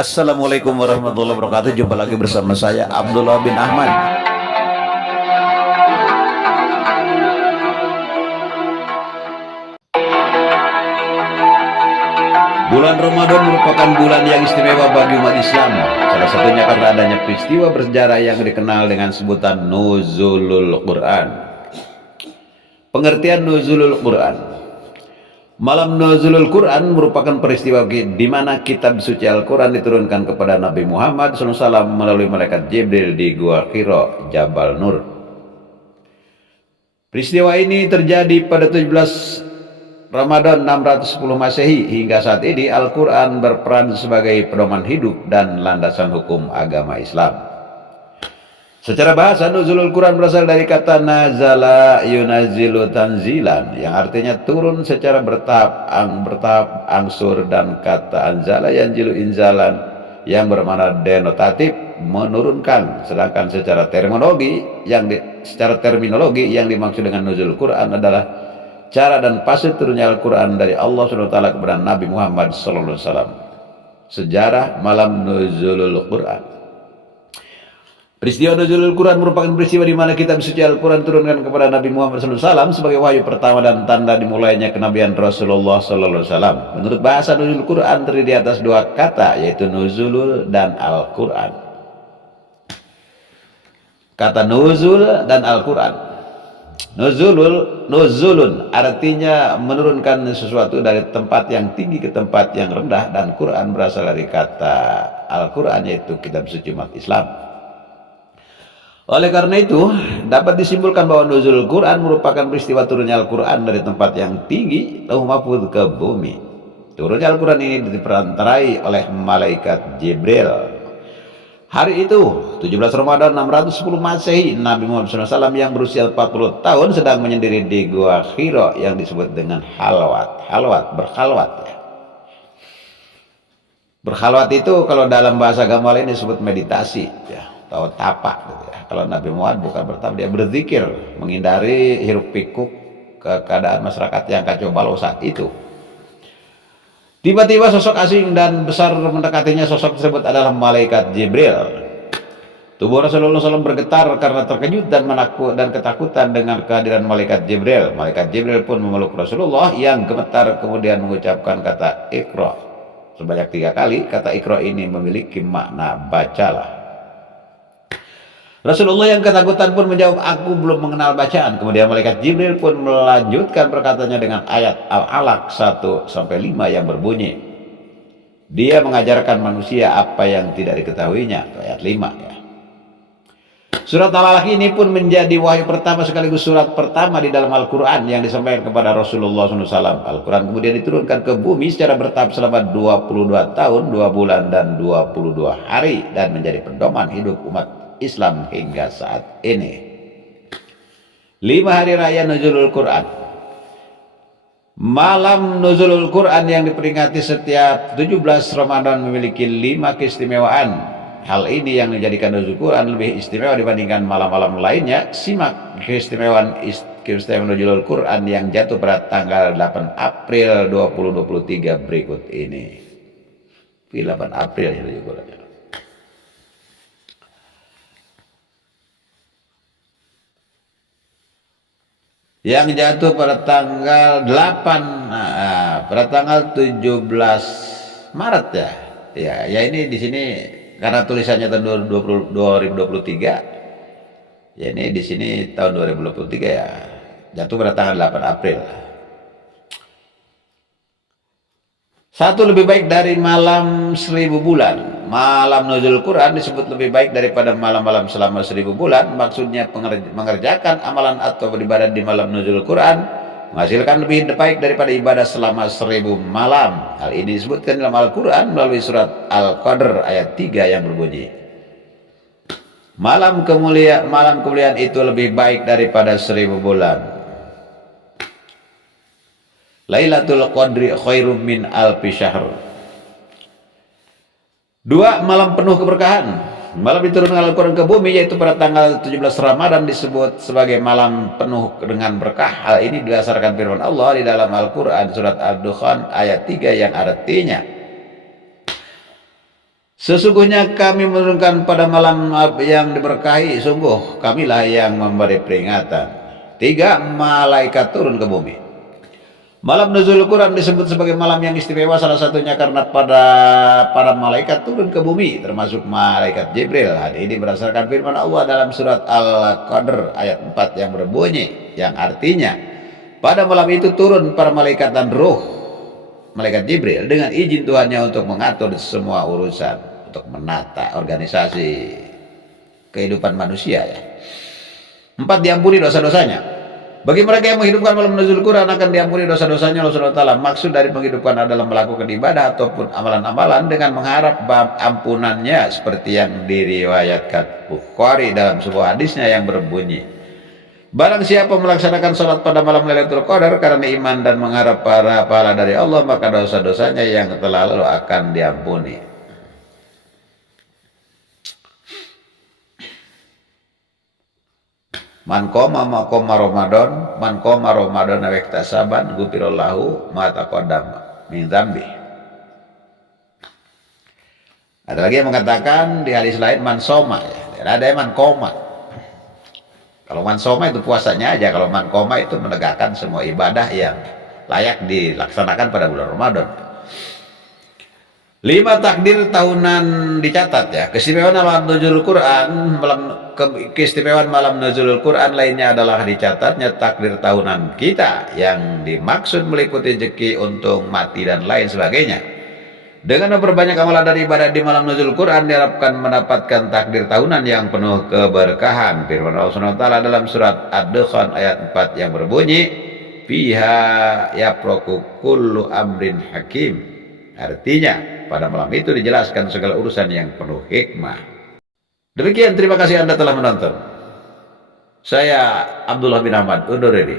Assalamualaikum warahmatullahi wabarakatuh. Jumpa lagi bersama saya Abdullah bin Ahmad. Bulan Ramadan merupakan bulan yang istimewa bagi umat Islam. Salah satunya karena adanya peristiwa bersejarah yang dikenal dengan sebutan Nuzulul Quran. Pengertian Nuzulul Quran: malam Nuzulul Quran merupakan peristiwa di mana kitab suci Al-Quran diturunkan kepada Nabi Muhammad SAW melalui malaikat Jibril di Gua Hira, Jabal Nur. Peristiwa ini terjadi pada 17 Ramadan 610 Masehi. Hingga saat ini Al-Quran berperan sebagai pedoman hidup dan landasan hukum agama Islam. Secara bahasa, Nuzulul Quran berasal dari kata nazala yunazilu tanzilan, yang artinya turun secara bertahap, angsur, dan kata anzala yanzilu inzalan, yang bermakna denotatif, menurunkan. Sedangkan secara terminologi yang dimaksud dengan Nuzulul Quran adalah cara dan fase turunnya Al-Quran dari Allah SWT kepada Nabi Muhammad SAW. Sejarah malam Nuzulul Quran. Peristiwa Nuzulul Quran merupakan peristiwa di mana kitab suci Al-Quran turunkan kepada Nabi Muhammad SAW sebagai wahyu pertama dan tanda dimulainya kenabian Rasulullah SAW. Menurut bahasa, Nuzulul Quran terdiri di atas dua kata, yaitu Nuzulul dan Al-Quran. Kata Nuzul dan Al-Quran. Nuzulun artinya menurunkan sesuatu dari tempat yang tinggi ke tempat yang rendah, dan Quran berasal dari kata Al-Quran, yaitu kitab suci umat Islam. Oleh karena itu, dapat disimpulkan bahwa Nuzulul Quran merupakan peristiwa turunnya Al-Quran dari tempat yang tinggi, lauh mahfuz, ke bumi. Turunnya Al-Quran ini diperantarai oleh malaikat Jibril. Hari itu, 17 Ramadan 610 Masehi, Nabi Muhammad SAW yang berusia 40 tahun sedang menyendiri di Gua Hira yang disebut dengan berkhalwat ya. Berkhalwat itu kalau dalam bahasa agama lain disebut meditasi ya, atau tapak gitu ya. Kalau Nabi Muhammad bukan bertapa, dia berzikir, menghindari hiruk pikuk keadaan masyarakat yang kacau balau saat itu. Tiba-tiba sosok asing dan besar mendekatinya. Sosok tersebut adalah malaikat Jibril. Tubuh Rasulullah SAW bergetar karena terkejut dan ketakutan dengan kehadiran malaikat Jibril. Malaikat Jibril pun memeluk Rasulullah yang gemetar, kemudian mengucapkan kata Iqra sebanyak 3 kali. Kata Iqra ini memiliki makna bacalah. Rasulullah yang ketakutan pun menjawab, aku belum mengenal bacaan. Kemudian malaikat Jibril pun melanjutkan perkataannya dengan ayat Al-Alaq 1-5 yang berbunyi, dia mengajarkan manusia apa yang tidak diketahuinya. Ayat 5 ya. Surat Al-Alaq ini pun menjadi wahyu pertama sekaligus surat pertama di dalam Al-Quran yang disampaikan kepada Rasulullah SAW. Al-Quran kemudian diturunkan ke bumi secara bertahap selama 22 tahun, 2 bulan, dan 22 hari, dan menjadi pedoman hidup umat Islam hingga saat ini. 5 hari raya Nuzulul Quran. Malam Nuzulul Quran yang diperingati setiap 17 Ramadan memiliki 5 keistimewaan. Hal ini yang menjadikan Nuzulul Quran lebih istimewa dibandingkan malam-malam lainnya. Simak keistimewaan Nuzulul Quran yang jatuh pada tanggal 8 April 2023 berikut ini. 8 April ya Nuzulul Quran. Yang jatuh pada tanggal 8, pada tanggal 17 Maret ya. Ya ini di sini karena tulisannya tahun 2023. Ya ini di sini tahun 2023 ya. Jatuh pada tanggal 8 April. Satu lebih baik dari malam 1000 bulan. Malam Nuzul Quran disebut lebih baik daripada malam-malam selama 1000 bulan. Maksudnya mengerjakan amalan atau beribadah di malam Nuzul Quran menghasilkan lebih baik daripada ibadah selama 1000 malam. Hal ini disebutkan dalam Al-Quran melalui surat Al-Qadr ayat 3 yang berbunyi, malam kemuliaan itu lebih baik daripada 1000 bulan. Lailatul Qadri khairum min alfi syahr. 2. Malam penuh keberkahan. Malam diturunkan Al-Quran ke bumi yaitu pada tanggal 17 Ramadan disebut sebagai malam penuh dengan berkah. Hal ini didasarkan firman Allah di dalam Al-Quran surat Ad-Dukhan ayat 3 yang artinya, Sesungguhnya kami menurunkan pada malam yang diberkahi, sungguh kamilah yang memberi peringatan. 3. Malaikat turun ke bumi. Malam nuzul Quran disebut sebagai malam yang istimewa, salah satunya karena pada para malaikat turun ke bumi, termasuk malaikat Jibril. Hal ini berdasarkan firman Allah dalam surat Al-Qadr ayat 4 yang berbunyi, yang artinya pada malam itu turun para malaikat dan ruh malaikat Jibril dengan izin Tuhannya untuk mengatur semua urusan, untuk menata organisasi kehidupan manusia ya. 4. Diampuni dosa-dosanya. Bagi mereka yang menghidupkan malam nuzul Quran akan diampuni dosa-dosanya Allah Subhanahu wa taala. Maksud dari menghidupkan adalah melakukan ibadah ataupun amalan-amalan dengan mengharap ampunannya, seperti yang diriwayatkan Bukhari dalam sebuah hadisnya yang berbunyi, barang siapa melaksanakan sholat pada malam Lailatul Qadar karena iman dan mengharap pahala dari Allah, maka dosa-dosanya yang telah lalu akan diampuni. Man qoma maqama Ramadan, man qoma Ramadan wa ihtasaban ghufirallahu ma taqaddama min dzambi. Ada lagi yang mengatakan di hadis lain man soma ya. Ada yang man qoma. Kalau man soma itu puasanya aja, kalau man qoma itu menegakkan semua ibadah yang layak dilaksanakan pada bulan Ramadan. 5. Takdir tahunan dicatat ya. Keistimewaan malam nuzul Quran, keistimewaan malam nuzul Quran lainnya adalah dicatatnya takdir tahunan kita yang dimaksud meliputi rezeki, untung, mati dan lain sebagainya. Dengan memperbanyak amalan dari ibadah di malam nuzul Quran diharapkan mendapatkan takdir tahunan yang penuh keberkahan. Firman Allah Subhanahu wa taala dalam surat Ad-Dukhan ayat 4 yang berbunyi, "Fiha yaproku kullu amrin hakim." Artinya, pada malam itu dijelaskan segala urusan yang penuh hikmah. Demikian, terima kasih Anda telah menonton. Saya Abdullah bin Ahmad undur diri.